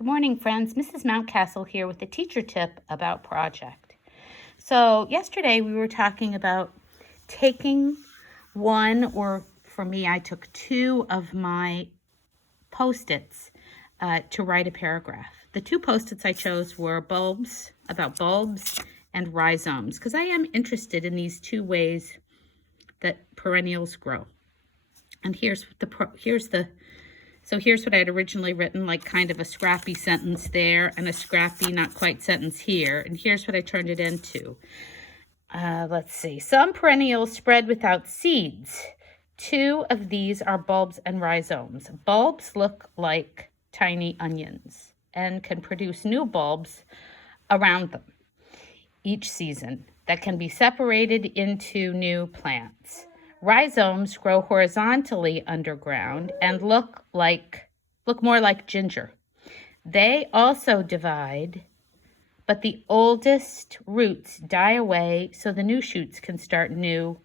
Good morning, friends. Mrs. Mountcastle here with a teacher tip about project. So yesterday we were talking about taking one, or for me, I took two of my Post-its to write a paragraph. The two Post-its I chose were bulbs, about bulbs, and rhizomes, because I am interested in these two ways that perennials grow. And here's what I had originally written, like kind of a scrappy sentence there and a scrappy, not quite sentence here. And here's what I turned it into. Let's see. Some perennials spread without seeds. Two of these are bulbs and rhizomes. Bulbs look like tiny onions and can produce new bulbs around them each season that can be separated into new plants. Rhizomes grow horizontally underground and look more like ginger. They also divide, but the oldest roots die away so the new shoots can start new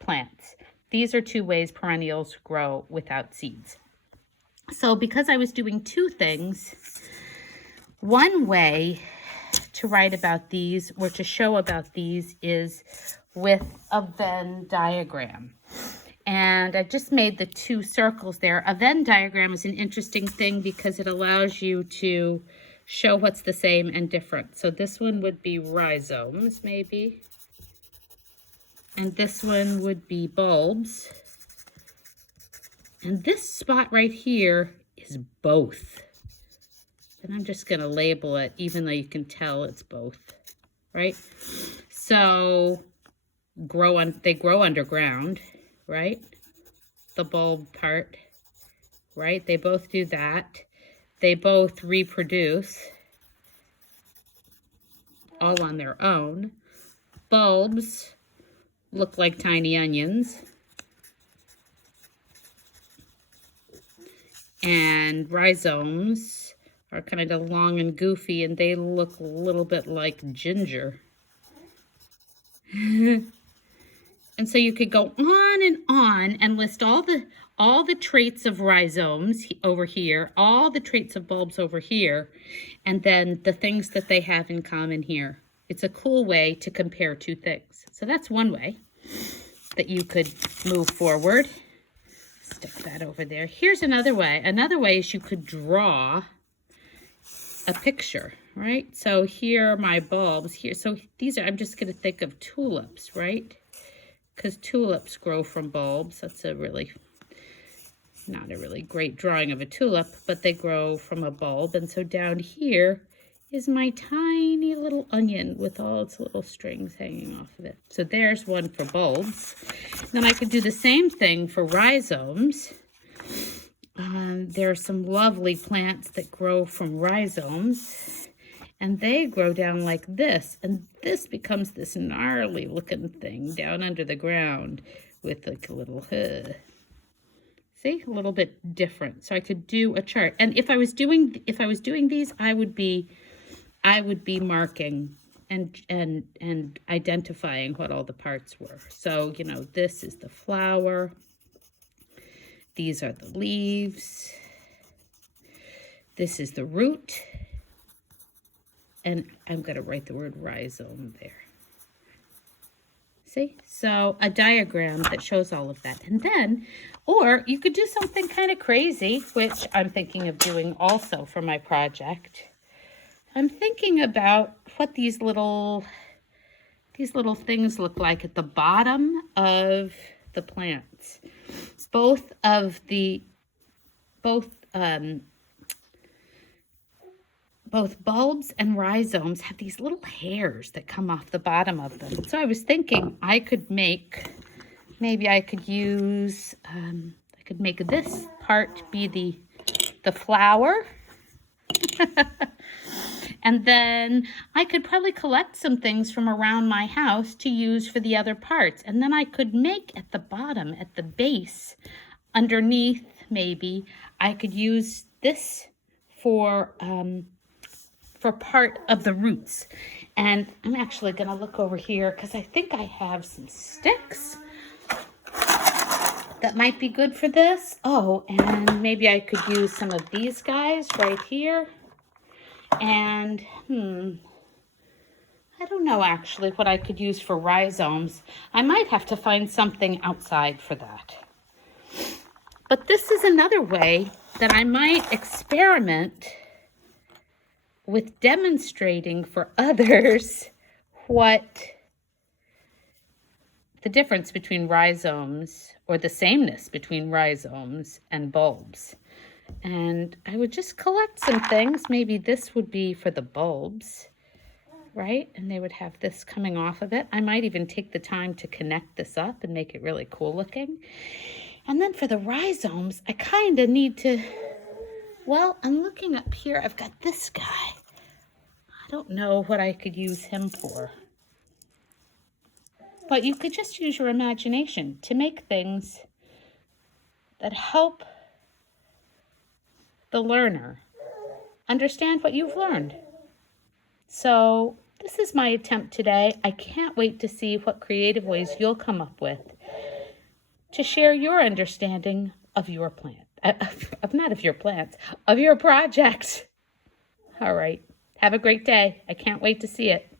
plants. These are two ways perennials grow without seeds. So because I was doing two things, one way to write about these or to show about these is with a Venn diagram. And I just made the two circles there. A Venn diagram is an interesting thing because it allows you to show what's the same and different. So this one would be rhizomes, maybe. And this one would be bulbs. And this spot right here is both. And I'm just going to label it, even though you can tell it's both, right? So they grow underground, right? The bulb part, right? They both do that. They both reproduce all on their own. Bulbs look like tiny onions. And rhizomes are kind of long and goofy, and they look a little bit like ginger. And so you could go on and list all the traits of rhizomes over here, all the traits of bulbs over here, and then the things that they have in common here. It's a cool way to compare two things. So that's one way that you could move forward. Stick that over there. Here's another way. Another way is you could draw a picture, right? So here are my bulbs here. So these are, I'm just going to think of tulips, right? Because tulips grow from bulbs. That's not a really great drawing of a tulip, but they grow from a bulb. And so down here is my tiny little onion with all its little strings hanging off of it. So there's one for bulbs. Then I could do the same thing for rhizomes. There are some lovely plants that grow from rhizomes, and they grow down like this, and this becomes this gnarly looking thing down under the ground with like a little, see, a little bit different. So I could do a chart, and if I was doing these, I would be marking and identifying what all the parts were. So, you know, this is the flower. These are the leaves. This is the root. And I'm going to write the word rhizome there. See? So a diagram that shows all of that. And then, or you could do something kind of crazy, which I'm thinking of doing also for my project. I'm thinking about what these little things look like at the bottom of the plants. Both bulbs and rhizomes have these little hairs that come off the bottom of them. So I was thinking I could make this part be the flower. And then I could probably collect some things from around my house to use for the other parts. And then I could make at the bottom, at the base, underneath maybe, I could use this for part of the roots. And I'm actually going to look over here because I think I have some sticks that might be good for this. Oh, and maybe I could use some of these guys right here. And, I don't know actually what I could use for rhizomes. I might have to find something outside for that. But this is another way that I might experiment with demonstrating for others what the difference between rhizomes, or the sameness between rhizomes and bulbs. And I would just collect some things. Maybe this would be for the bulbs, right? And they would have this coming off of it. I might even take the time to connect this up and make it really cool looking. And then for the rhizomes, I kind of need to, well, I'm looking up here. I've got this guy. I don't know what I could use him for. But you could just use your imagination to make things that help the learner understand what you've learned. So this is my attempt today. I can't wait to see what creative ways you'll come up with to share your understanding of your plant, of your project. All right. Have a great day. I can't wait to see it.